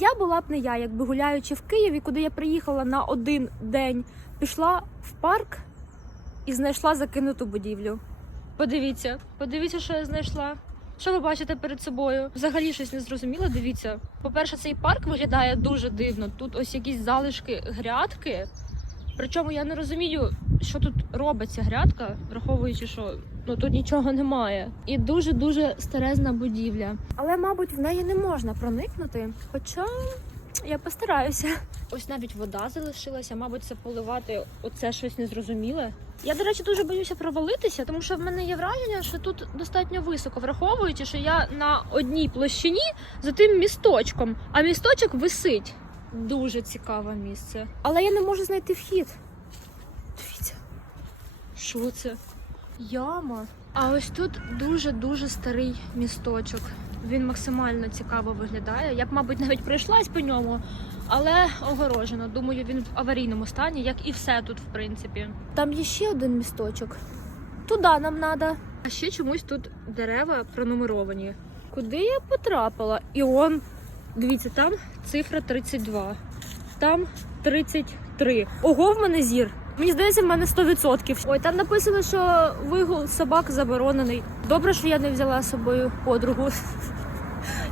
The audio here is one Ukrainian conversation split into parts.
Я була б не я, якби гуляючи в Києві, куди я приїхала на один день, пішла в парк і знайшла закинуту будівлю. Подивіться, подивіться, що я знайшла. Що ви бачите перед собою? Взагалі щось не зрозуміло. Дивіться. По-перше, цей парк виглядає дуже дивно. Тут ось якісь залишки грядки. Причому я не розумію, що тут робиться грядка, враховуючи, що ну тут нічого немає. І дуже дуже старезна будівля. Але, мабуть, в неї не можна проникнути. Хоча я постараюся. Ось навіть вода залишилася, мабуть, це поливати оце щось незрозуміле. Я, до речі, дуже боюся провалитися, тому що в мене є враження, що тут достатньо високо, враховуючи, що я на одній площині за тим місточком, а місточок висить. Дуже цікаве місце. Але я не можу знайти вхід. Дивіться. Що це? Яма. А ось тут дуже-дуже старий місточок. Він максимально цікаво виглядає. Я б, мабуть, навіть пройшлась по ньому, але огорожено. Думаю, він в аварійному стані, як і все тут, в принципі. Там є ще один місточок. Туди нам треба. А ще чомусь тут дерева пронумеровані. Куди я потрапила? І он, дивіться, там цифра 32, там 33. Ого, в мене зір. Мені здається, в мене 100%. Ой, там написано, що вигул собак заборонений. Добре, що я не взяла з собою подругу.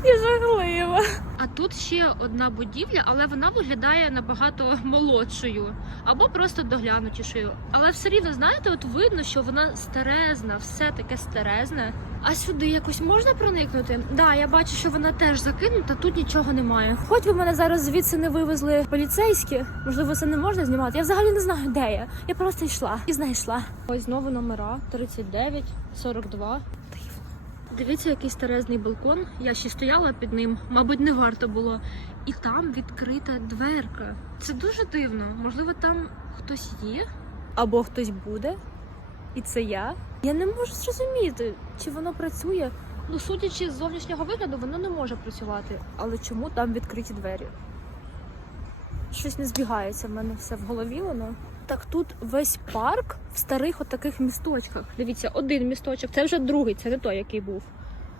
І жахливо. А тут ще одна будівля, але вона виглядає набагато молодшою або просто доглянутішою. Але все рівно, знаєте, от видно, що вона старезна, все таке старезне. А сюди якось можна проникнути? Да, я бачу, що вона теж закинута, тут нічого немає. Хоч ви мене зараз звідси не вивезли поліцейські, можливо, це не можна знімати. Я взагалі не знаю, де я. Я просто йшла і знайшла. Ось знову номера 39, 42. Дивіться, який старезний балкон. Я ще стояла під ним, мабуть, не варто було. І там відкрита дверка. Це дуже дивно. Можливо, там хтось є? Або хтось буде. І це я. Я не можу зрозуміти, чи воно працює. Ну, судячи з зовнішнього вигляду, воно не може працювати. Але чому там відкриті двері? Щось не збігається в мене все в голові воно. Так тут весь парк в старих отаких місточках. Дивіться, один місточок, це вже другий, це не той, який був.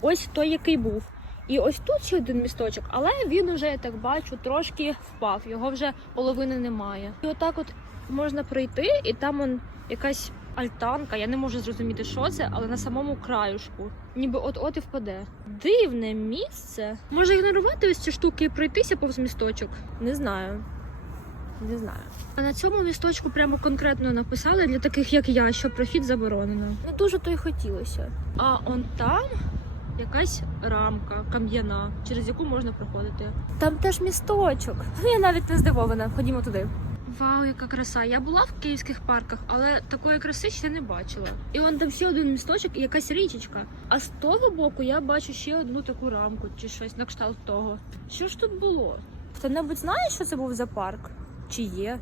Ось той, який був. І ось тут ще один місточок, але він уже, я так бачу, трошки впав. Його вже половини немає. І отак от можна пройти, і там он якась альтанка. Я не можу зрозуміти, що це, але на самому краюшку. Ніби от-от і впаде. Дивне місце. Може ігнорувати ось ці штуки і пройтися повз місточок? Не знаю. Не знаю. А на цьому місточку прямо конкретно написали для таких, як я, що прохід заборонено. Не дуже то й хотілося. А он там якась рамка кам'яна, через яку можна проходити. Там теж місточок. Я навіть не здивована. Ходімо туди. Вау, яка краса! Я була в київських парках, але такої краси ще не бачила. І он там ще один місточок і якась річечка. А з того боку я бачу ще одну таку рамку чи щось на кшталт того. Що ж тут було? Хто-небудь знає, що це був за парк? Чи є?